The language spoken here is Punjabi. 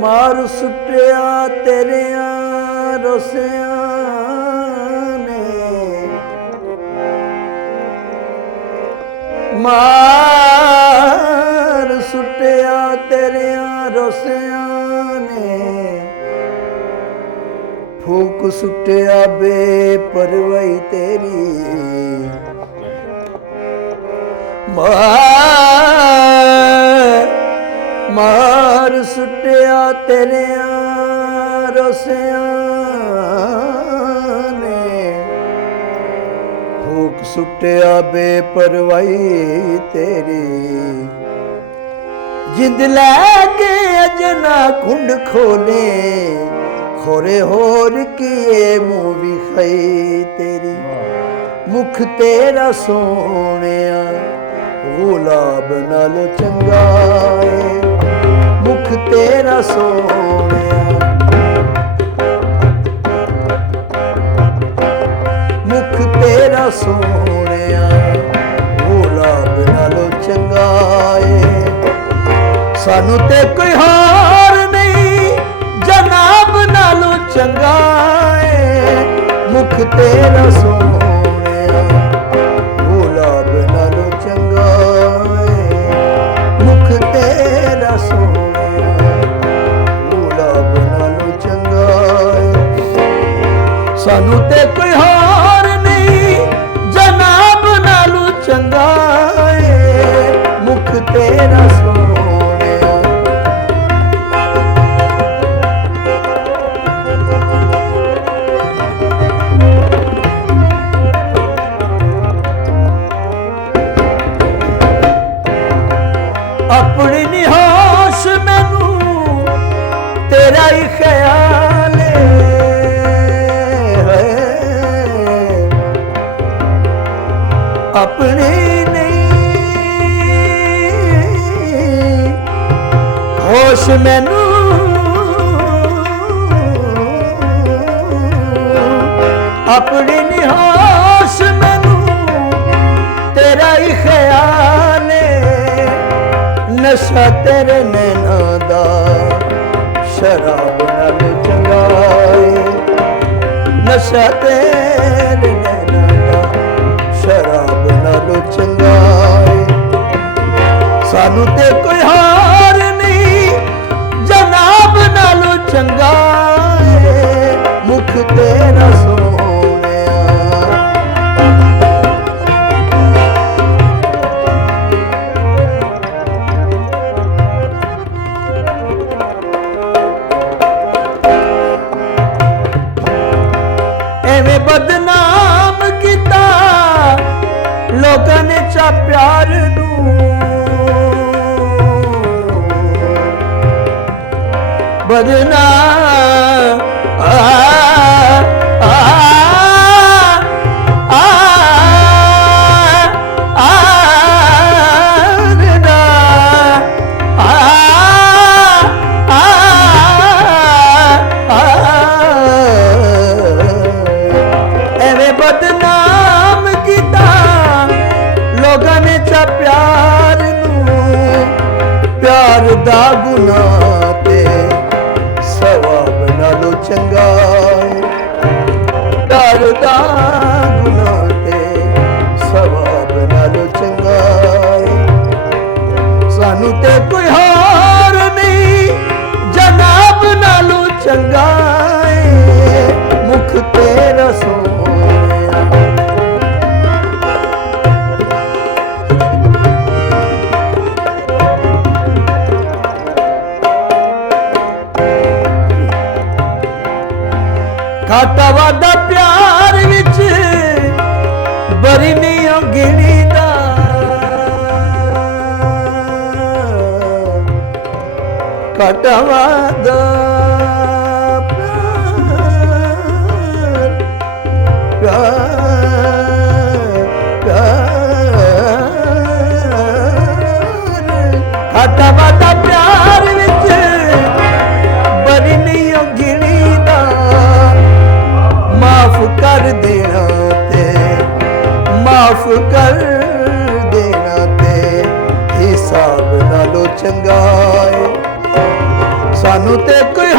ਮਾਰ ਸੁੱਟਿਆ ਤੇਰਿਆਂ ਰੋਸਿਆਂ ਨੇ, ਮਾਰ ਸੁੱਟਿਆ ਤੇਰਿਆਂ ਰੋਸਿਆਂ ਨੇ, ਫੂਕ ਸੁੱਟਿਆ ਬੇਪਰਵਾਹੀ ਤੇਰੀ, ਮਾਰ ਸੁੱਟਿਆ ਤੇਰਿਆਂ ਰੋਸਿਆਂ ਨੇ, ਫੂਕ ਸੁੱਟਿਆ ਬੇਪਰਵਾਹੀ ਤੇਰੀ, ਜਿੰਦ ਲੈ ਕੇ ਅਜਨਾ ਕੁੰਡ ਖੋਲੇ, ਖੋਰੇ ਹੋਰ ਕੀਏ ਮੂੰਹ ਵਿਖਾਈ ਤੇਰੀ, ਮੁਖ ਤੇਰਾ ਸੋਹਣਿਆ ਗੁਲਾਬ ਨਾਲੋਂ ਚੰਗਾ ਏ, ਮੁਖ ਤੇਰਾ ਸੋਹਣਿਆ, ਮੁਖ ਤੇਰਾ ਸੋਹਣਿਆ ਗੁਲਾਬ ਨਾਲੋਂ ਚੰਗਾ ਏ, ਸਾਨੂੰ ਤੇ ਕੋਈ ਹਾਰ ਨਹੀਂ ਜਨਾਬ ਨਾਲੋਂ ਚੰਗਾ ਏ, ਮੁਖ ਤੇਰਾ ਸੋਹਣਿਆ ਗੁਲਾਬ ਨਾਲੋਂ ਚੰਗਾ ਏ, ਮੁਖ ਤੇਰਾ ਸੋਹਣਿਆ ਗੁਲਾਬ ਨਾਲੋਂ ਚੰਗਾ ਏ, ਸਾਨੂੰ ਤੇ ਕੋਈ ਹਾਰ ਨਹੀਂ ਜਨਾਬ ਨਾਲੋਂ ਚੰਗਾ ਏ, ਮੁਖ ਤੇਰਾ ਸੋਹਣਿਆ। ਆਪਣੀ ਨਿਹਾਸ਼ ਮੈਨੂੰ ਤੇਰਾ ਹੀ ਖਿਆਲ ਹੈ, ਆਪਣੀ ਨਹੀਂ ਹੋਸ਼ ਮੈਨੂੰ, ਆਪਣੀ ਨਿਹਾਸ਼ ਮੈਨੂੰ ਤੇਰਾ ਹੀ ਖਿਆਲ ਹੈ, ਨਸ਼ਾ ਤੇਰੇ ਨੈਣਾਂ ਦਾ ਸ਼ਰਾਬ ਨਾਲੋਂ ਚੰਗਾ ਏ, ਨਸ਼ਾ ਤੇਰੇ ਨੈਣਾਂ ਦਾ ਸ਼ਰਾਬ ਨਾਲੋਂ ਚੰਗਾ ਏ, ਸਾਨੂੰ ਤੇ ਕੋਈ ਹਾਰ ਨਹੀਂ ਜਨਾਬ ਨਾਲੋਂ ਚੰਗਾ ਏ, ਮੁਖ ਤੇਰਾ ਸੋਹਣਿਆ। ਐਵੇਂ ਬਦਨਾਮ ਕੀਤਾ ਲੋਕਾਂ ਨੇ ਚਾ ਪਿਆਰ ਨੂੰ, ਬਦਨਾਮ ਐਵੇਂ ਬਦਨਾਮ ਕੀਤਾ ਲੋਕਾਂ ਨੇ ਚਾ ਪਿਆਰ ਨੂੰ, ਪਿਆਰ ਦਾ ਗੁਨਾਹ ਤੇ ਸਵਾਬ ਨਾਲੋਂ ਚੰਗਾ ਏ, ਪਿਆਰ ਦਾ ਗੁਨਾਹ ਤੇ ਸਵਾਬ ਨਾਲੋਂ ਚੰਗਾ ਏ, ਸਾਨੂੰ ਤੇ ਕੋਈ ਹਾਰ ਨਹੀਂ ਜਨਾਬ ਨਾਲੋਂ ਚੰਗਾ ਏ, ਮੁਖ ਤੇਰਾ ਸੋਹਣਿਆ। ਘਾਟਾ ਵਾਧਾ ਪਿਆਰ ਵਿੱਚ ਬਰੀ ਨਹੀਂ ਗਿਣੀ ਦਾ, ਘਾਟਾ ਵਾਧਾ ਪਿਆਰ ਚੰਗਾ ਏ। ਸਾਨੂੰ ਤੇ ਕੋਈ